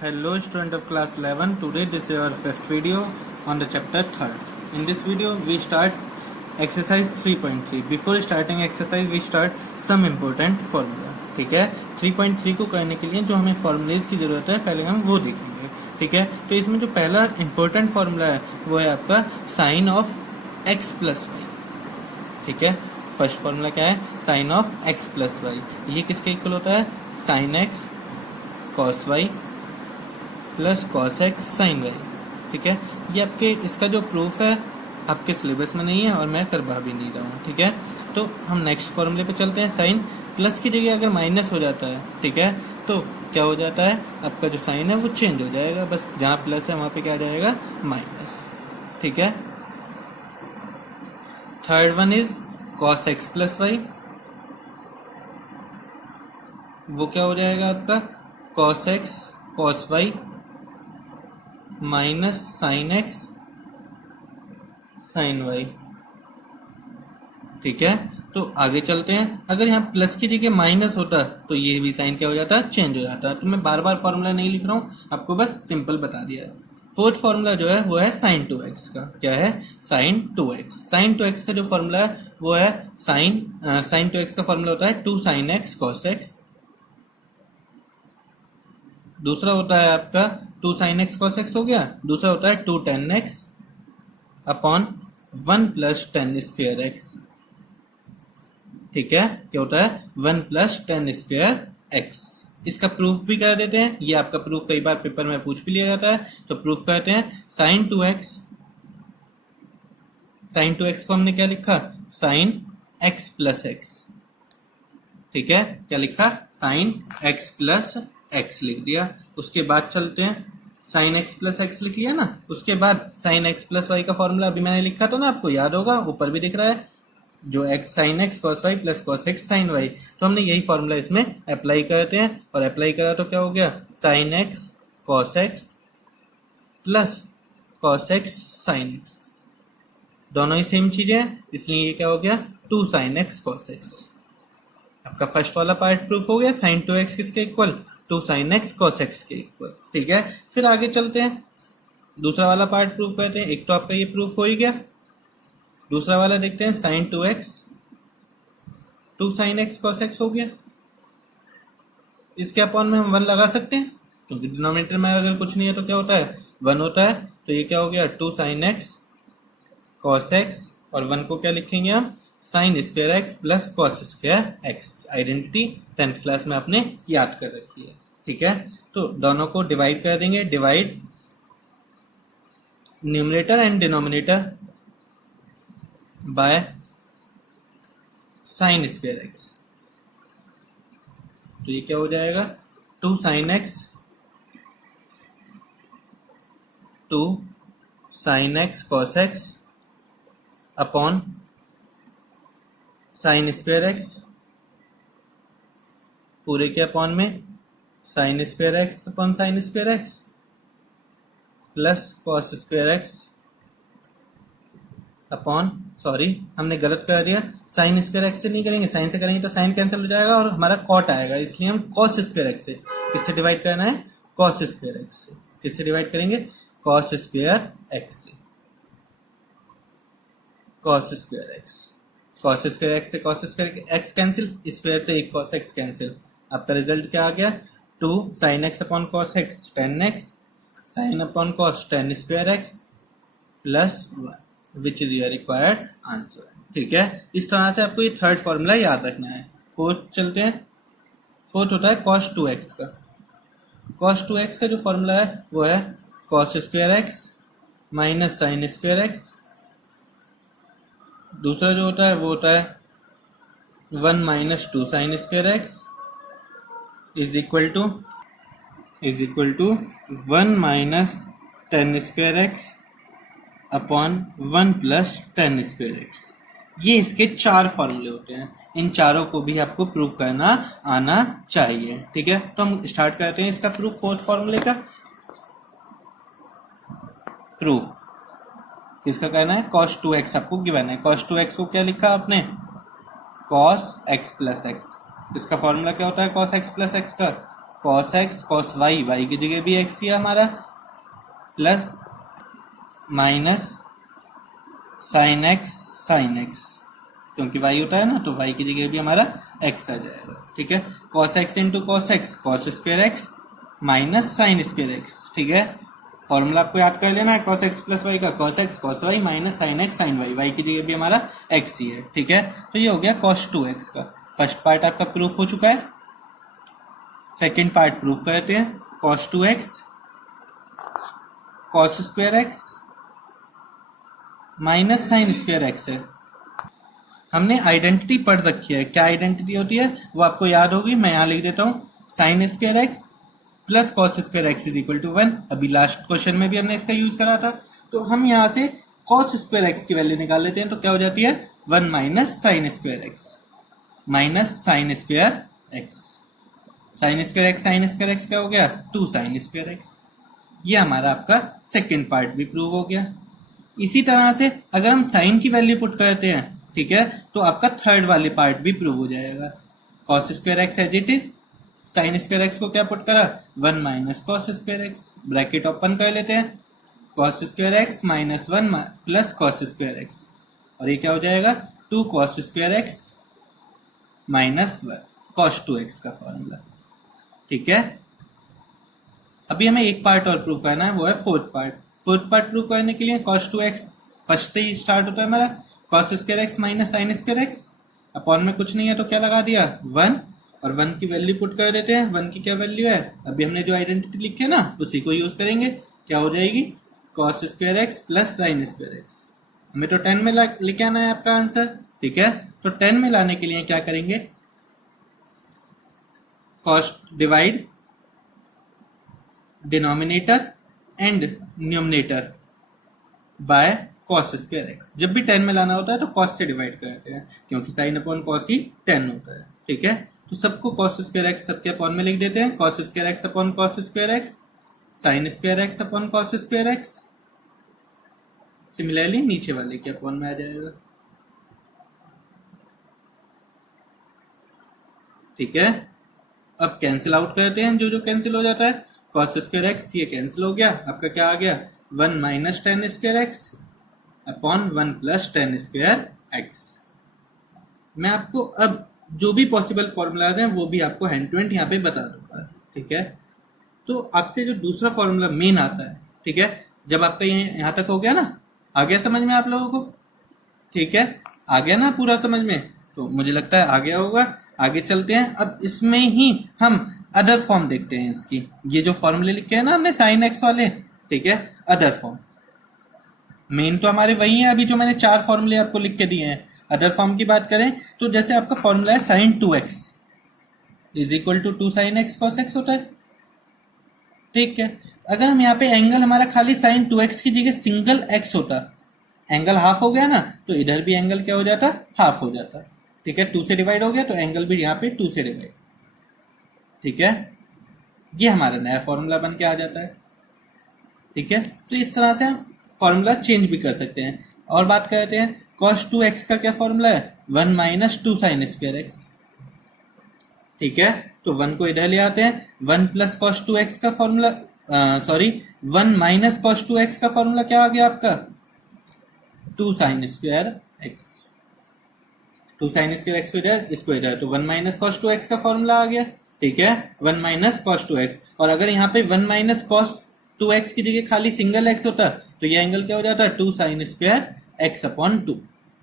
Hello student of class 11. Today this is our first video on the chapter 3rd. In this video we start exercise 3.3. Before starting exercise we start some important formula. ठीक है, 3.3 को करने के लिए जो हमें formulas की जरूरत है पहले हम वो देखेंगे. ठीक है, तो इसमें जो पहला इंपॉर्टेंट फॉर्मूला है वो है आपका sine of x plus y. ठीक है, फर्स्ट फॉर्मूला क्या है? Sine of x plus y. ये किसके इक्वल होता है? Sine x cos y plus cos x sine y. ठीक है, ये आपके इसका जो प्रूफ है आपके सिलेबस में नहीं है और मैं करवा भी नहीं रहा हूँ. ठीक है, तो हम नेक्स्ट फॉर्मूले पे चलते हैं. साइन प्लस की जगह अगर माइनस हो जाता है, ठीक है, तो क्या हो जाता है? आपका जो साइन है वो चेंज हो जाएगा. बस जहाँ प्लस है वहाँ पे क्या आ जाएगा? माइनस. ठीक है, third one is cos x plus y. वो क्या हो जाएगा आपका? Cos x cos y minus sine x sine y. ठीक है, तो आगे चलते हैं. अगर यहाँ प्लस की जगह माइनस होता तो ये भी साइन क्या हो जाता? चेंज हो जाता. तो मैं बार बार फॉर्मूला नहीं लिख रहा हूँ, आपको बस सिंपल बता दिया है. फोर्थ फॉर्मूला जो है वो है साइन 2x का. क्या है? Sine 2x. साइन 2x का जो फॉर्मूला है वो है साइन 2x का फॉर्मूला होता है 2 साइन एक्स कॉस एक्स. दूसरा होता है आपका 2 साइन एक्स कॉस एक्स हो गया. दूसरा होता है 2 ten x upon 1 plus ten square x. ठीक है, क्या होता है? 1 प्लस टेन स्क्वेयर एक्स. इसका प्रूफ भी कर देते हैं. ये आपका प्रूफ कई बार पेपर में पूछ भी लिया जाता है, तो प्रूफ करते हैं. साइन 2x, साइन 2x को हमने क्या लिखा? Sine x plus x. ठीक है, क्या लिखा? साइन x प्लस एक्स लिख दिया. उसके बाद चलते हैं, साइन एक्स प्लस एक्स लिख लिया ना. उसके बाद साइन एक्स प्लस वाई का फॉर्मूला अभी मैंने लिखा था ना, आपको याद होगा, ऊपर भी दिख रहा है, जो x sine x cos y plus cos x sine y. तो हमने यही फॉर्मूला इसमें अप्लाई करते हैं, और अप्लाई करा तो क्या हो गया? Sign x cos x plus cos x sine x. दोनों ही सेम चीजें हैं, इसलिए ये क्या हो गया? 2 साइन एक्स कॉस एक्स. आपका फर्स्ट वाला पार्ट प्रूफ हो गया. साइन 2x किसके equal? 2 sine x cos x के इक्वल. ठीक है, फिर आगे चलते हैं, दूसरा वाला पार्ट प्रूफ करते हैं. एक तो आपका ये प्रूफ हो ही गया. दूसरा वाला देखते हैं. Sine 2x 2 sine x cos x हो गया. इसके अपॉन में हम 1 लगा सकते हैं, क्योंकि डिनोमिनेटर में अगर कुछ नहीं है तो क्या होता है? 1 होता है. तो ये क्या हो गया? 2 साइन एक्स कॉस एक्स, और 1 को क्या लिखेंगे हम? Sign square x plus cos square x. Identity 10th class में आपने याद कर रखी है. ठीक है, तो दोनों को डिवाइड कर देंगे. Divide numerator and denominator by sine square x. तो ये क्या हो जाएगा? 2 sine x 2 sine x cos x upon sine square x पूरे के अपॉन में sign square x upon sine square x plus cos square x upon, sorry हमने गलत कर दिया, साइन स्क्वायर एक्स से नहीं करेंगे, साइन से करेंगे तो साइन कैंसिल हो जाएगा और हमारा कॉट आएगा. इसलिए हम कॉस स्क्वायर एक्स से किससे डिवाइड करना है? कॉस स्क्वायर एक्स से. किससे डिवाइड करेंगे? कॉस स्क्वायर एक्स से. Cos square x, cos square x से cos square x cancel, square से एक कॉस एक्स कैंसिल. आपका रिजल्ट क्या आ गया? 2 sine x upon cos x 10x sine upon cos 10 square x plus 1, which is your required answer. ठीक है, इस तरह से आपको ये थर्ड फॉर्मूला याद रखना है. फोर्थ चलते हैं. फोर्थ होता है कॉस 2x का. कॉस 2x का जो फॉर्मूला है वो है cos square x minus sine square x. दूसरा जो होता है वो होता है 1 minus 2 sine square x is equal to 1 minus 10 square x upon 1 plus 10 square x. ये इसके 4 फॉर्मूले होते हैं. इन चारों को भी आपको प्रूव करना आना चाहिए. ठीक है, तो हम स्टार्ट करते हैं इसका प्रूफ. फोर्थ फॉर्मूले का प्रूफ किसका करना है? cos 2x आपको गिवन है. cos 2x को क्या लिखा आपने? cos x plus x. इसका फॉर्मूला क्या होता है cos x प्लस एक्स का? Cos x cos y, y की जगह भी एक्स ही है हमारा, plus minus sine x sine x, क्योंकि वाई होता है ना तो वाई की जगह भी हमारा एक्स आ जाएगा। ठीक है, cos x into cos x cos square x minus sine square x. ठीक है, फॉर्मूला आपको याद कर लेना है, कॉस एक्स प्लस वाई का, cos x cos y minus sine x sine y, y की जगह भी हमारा एक्स ही है। ठीक है, तो ये हो गया कॉस 2x का। फर्स्ट पार्ट आपका प्रूफ हो चुका है, सेकेंड पार्ट प्रूफ करते हैं। Cos 2x cos square x minus sine square x है। हमने आइडेंटिटी पढ़ रखी है, क्या आइडेंटिटी होती है वो आपको याद होगी, मैं यहाँ लिख देता हूँ, sine square x plus cos square x is equal to 1। अभी लास्ट क्वेश्चन में भी हमने इसका यूज करा था। तो हम यहाँ से कॉस स्क्वायर एक्स की वैल्यू निकाल लेते हैं, तो क्या हो जाती है 1 minus sine square x minus sine square x, sign square x क्या हो गया 2 साइन स्क्वायर एक्स। ये हमारा आपका सेकेंड पार्ट भी प्रूव हो गया। इसी तरह से अगर हम साइन की वैल्यू पुट करते हैं, ठीक है, तो आपका थर्ड वाले पार्ट भी प्रूव हो जाएगा। Cos square x as it is, sine square x को क्या पुट करा 1 minus cos square x, bracket open कर लेते हैं, cos square x minus 1 plus cos square x, और ये क्या हो जाएगा 2 cos square x minus 1 cos 2x का फॉर्मूला। ठीक है, अभी हमें एक पार्ट और प्रूव करना है, वो है fourth part. Fourth part prove करने के लिए cos 2x फर्स्ट से ही स्टार्ट होता है हमारा, cos square x minus sine square x, upon में कुछ नहीं है तो क्या लगा दिया 1, और 1 की वैल्यू पुट कर देते हैं। 1 की क्या वैल्यू है, अभी हमने जो आइडेंटिटी लिखी है ना उसी को यूज करेंगे। क्या हो जाएगी cos square x plus sign square x. हमें तो 10 में लेके आना है आपका आंसर। ठीक है, तो 10 में लाने के लिए क्या करेंगे, cos divide denominator and numerator bye cos square x. जब भी 10 में लाना होता है तो cos से डिवाइड करते हैं, क्योंकि साइन अपॉन cos ही 10 होता है। ठीक है, तो सबको cos स्क्वायर एक्स सबके अपॉन में लिख देते हैं, cos square x upon cos square x, sign square x upon cos square x, similarly नीचे वाले के अपॉन में आ जाएगा। ठीक है, अब कैंसिल आउट करते हैं, जो जो कैंसिल हो जाता है, cos स्क्वायर एक्स ये कैंसिल हो गया, आपका क्या आ गया 1 minus ten square x upon 1 plus ten square x. मैं आपको अब जो भी पॉसिबल फॉर्मूलाज हैं वो भी आपको हैंड टू हैंड यहाँ पे बता दूंगा। ठीक है, तो आपसे जो दूसरा फॉर्मूला मेन आता है, ठीक है, जब आपका ये यहाँ तक हो गया ना, आ गया समझ में आप लोगों को? ठीक है, आ गया ना पूरा समझ में? तो मुझे लगता है आ गया होगा। आगे चलते हैं, अब इसमें ही हम अदर फॉर्म देखते हैं इसकी। ये जो फॉर्मूले लिखे हैं ना हमने साइन एक्स वाले, ठीक है, अदर फॉर्म मेन तो हमारे वही है, अभी जो मैंने 4 फॉर्मूले आपको लिख के दिए हैं। अदर फॉर्म की बात करें तो जैसे आपका फॉर्मूला है sine 2x is equal to 2 sine x cos x होता है। ठीक है, अगर हम यहाँ पे एंगल हमारा खाली साइन 2x की जगह सिंगल x होता, एंगल हाफ हो गया ना, तो इधर भी एंगल क्या हो जाता, हाफ हो जाता। ठीक है, 2 से डिवाइड हो गया तो एंगल भी यहाँ पे 2 से डिवाइड। ठीक है, ये हमारा नया फॉर्मूला बन के आ जाता है। ठीक है, तो इस तरह से हम फॉर्मूला चेंज भी कर सकते हैं। और बात करते हैं cos 2x का क्या फॉर्मूला है 1 माइनस 2 साइन स्क्वायर एक्स। ठीक है, तो 1 को इधर ले आते हैं, 1 प्लस cos 2x का फॉर्मूला 1 माइनस cos 2x का फॉर्मूला क्या आ गया आपका 2 sine square x. 2 sine square x को इधर, इसको इधर, तो 1 माइनस cos 2x का फॉर्मूला आ गया। ठीक है, 1 माइनस cos 2x, और अगर यहाँ पे 1 माइनस cos 2x की जगह खाली सिंगल x होता तो ये एंगल क्या हो जाता 2 साइन स्क्वायर एक्स अपॉन 2।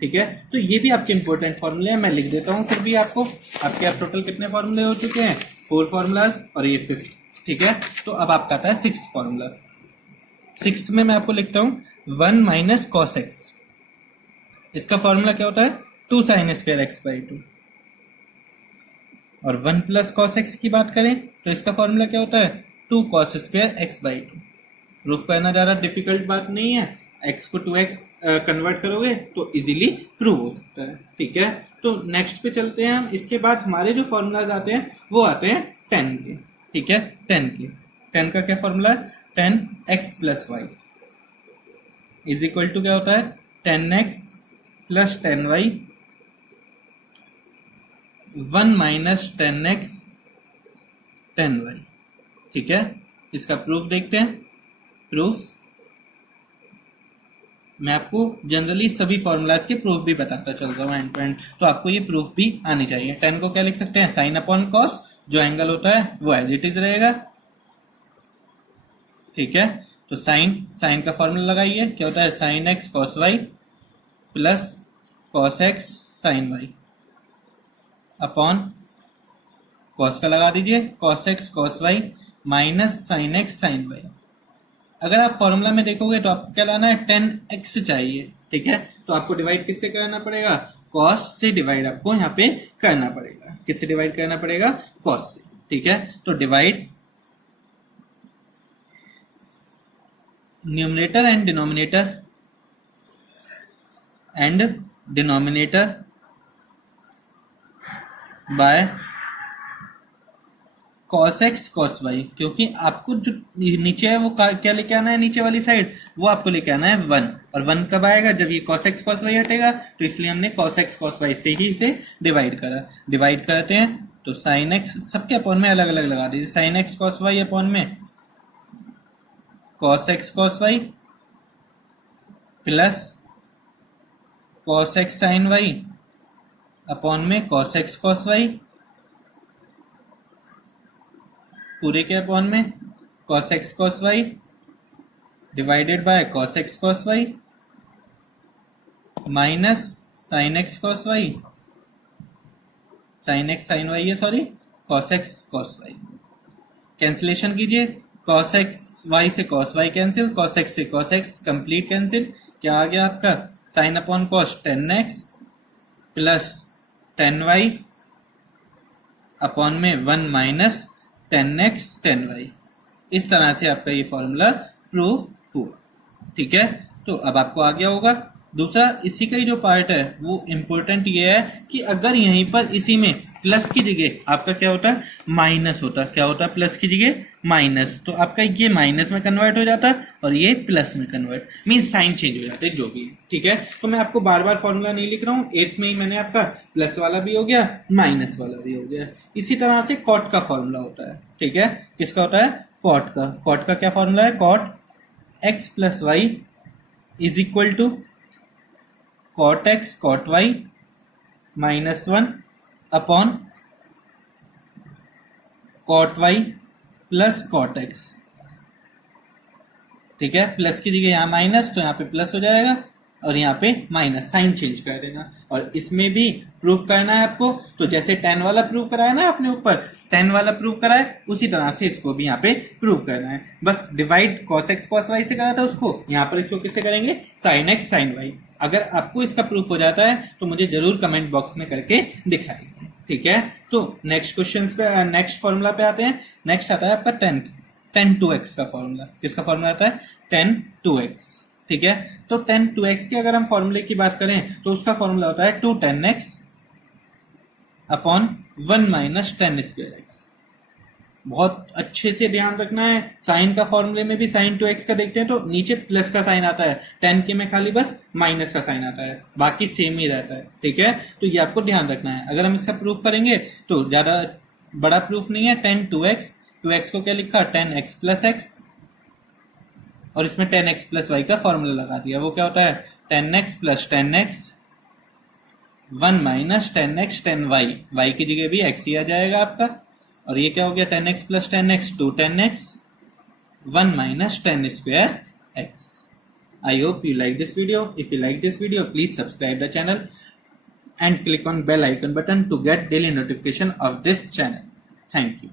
ठीक है, तो ये भी आपके इंपॉर्टेंट फॉर्मूले हैं, मैं लिख देता हूँ फिर भी आपको। आपके आप टोटल कितने फॉर्मूले हो चुके हैं 4 फॉर्मूलाज, और ये 5th। ठीक है, तो अब आपका आता है 6th फॉर्मूला। 6th में मैं आपको लिखता हूँ 1 माइनस कॉस एक्स, इसका फॉर्मूला क्या होता है 2 साइन स्क्वायर एक्स बाई 2। और 1 प्लस कॉस एक्स की बात करें तो इसका फॉर्मूला क्या होता है 2 cos square x by 2। Proof करना ज़्यादा डिफिकल्ट बात नहीं है, x को 2x कन्वर्ट करोगे तो इजीली प्रूव हो सकता है। ठीक है, तो नेक्स्ट पे चलते हैं हम। इसके बाद हमारे जो फॉर्मूलाज आते हैं वो आते हैं 10 के। ठीक है, 10 के, 10 का क्या फॉर्मूला है 10x plus y is equal to क्या होता है 10x plus 10y 1 minus 10x 10y। ठीक है, इसका प्रूफ देखते हैं। प्रूफ मैं आपको जनरली सभी फॉर्मूलाज के प्रूफ भी बताता चलता हूँ एंड टू एंड, तो आपको ये प्रूफ भी आनी चाहिए। 10 को क्या लिख सकते हैं, साइन अपॉन कॉस, जो एंगल होता है वो एज इट इज रहेगा। ठीक है, तो साइन का फॉर्मूला लगाइए, क्या होता है, sine x cos y plus cos x sine y upon cos का लगा दीजिए, cos x cos y minus sine x sine y. अगर आप फॉर्मूला में देखोगे तो आपको क्या लाना है, 10x चाहिए। ठीक है, तो आपको डिवाइड किससे करना पड़ेगा, कॉस से डिवाइड आपको यहाँ पे करना पड़ेगा। किससे डिवाइड करना पड़ेगा, कॉस से। ठीक है, तो divide numerator and denominator by cos x cos y, क्योंकि आपको जो नीचे है वो क्या लेके आना है, नीचे वाली साइड वो आपको लेके आना है 1, और 1 कब आएगा, जब ये cos x cos y हटेगा, तो इसलिए हमने cos x cos y से ही इसे डिवाइड करा। डिवाइड करते हैं तो sin x सबके अपॉन में अलग अलग लगा दीजिए, sin x cos y upon में cos x cos y plus cos x sin y upon में cos x cos y पूरे के अपॉन में cos x cos y divided by cos x cos y minus sin x cos y, sin x sin y है sorry, cos x cos y। Cancellation कीजिए, cos x y से cos y cancel, cos x से cos x complete cancel. क्या आ गया आपका, sin upon cos 10x plus 10y upon में 1 minus 10x 10y। इस तरह से आपका ये फॉर्मूला प्रूव हुआ। ठीक है, तो अब आपको आ गया होगा। दूसरा, इसी का ही जो पार्ट है वो इम्पोर्टेंट ये है कि अगर यहीं पर इसी में प्लस की जगह आपका क्या होता है, माइनस होता है। क्या होता है, प्लस की जगह माइनस, तो आपका ये माइनस में कन्वर्ट हो जाता है और ये प्लस में कन्वर्ट, मीन्स साइन चेंज हो जाता है जो भी है। ठीक है, तो मैं आपको बार बार फॉर्मूला नहीं लिख रहा हूँ, 8th में ही मैंने आपका प्लस वाला भी हो गया, माइनस वाला भी हो गया। इसी तरह से कॉट का फॉर्मूला होता है। ठीक है, किसका होता है, कॉट का। कॉट का क्या फॉर्मूला है, cot x plus y is equal to cot x cot y minus 1 upon cot y plus cot x. ठीक है, प्लस की जगह यहाँ माइनस, तो यहाँ पे प्लस हो जाएगा और यहाँ पे माइनस, साइन चेंज कर देना। और इसमें भी प्रूफ करना है आपको, तो जैसे 10 वाला प्रूफ कराया ना अपने ऊपर, 10 वाला प्रूफ कराए, उसी तरह से इसको भी यहाँ पे प्रूफ करना है। बस divide cos x cos y से करा था उसको, यहाँ पर इसको किससे करेंगे, sin x sin y। अगर आपको इसका प्रूफ हो जाता है तो मुझे जरूर कमेंट बॉक्स में करके दिखाइए। ठीक है, तो नेक्स्ट क्वेश्चन पे, नेक्स्ट फॉर्मूला पे आते हैं। नेक्स्ट आता है आपका 10 2x का फॉर्मूला। किसका फॉर्मूला आता है, 10 2x। ठीक है, तो 10 2x के अगर हम फॉर्मूले की बात करें तो उसका फॉर्मूला होता है 2 10x upon 1 minus 10 square x. बहुत अच्छे से ध्यान रखना है, साइन का फॉर्मूले में भी sin 2x का देखते हैं तो नीचे प्लस का साइन आता है, 10 के में खाली बस माइनस का साइन आता है, बाकी सेम ही रहता है। ठीक है, तो ये आपको ध्यान रखना है। अगर हम इसका प्रूफ करेंगे तो ज्यादा बड़ा प्रूफ नहीं है, 10 2x, 2x को क्या लिखा, 10x प्लस एक्स, और इसमें 10x प्लस वाई का फॉर्मूला लगा दिया। वो क्या होता है, 10x plus 10x 1 minus 10x 10y, y की जगह भी x ही आ जाएगा आपका। और ये क्या हो गया, 10x plus 10x 2 10x 1 minus 10 square x. I hope you like this video. If you like this video, please subscribe the channel and click on bell icon button to get daily notification of this channel. Thank you.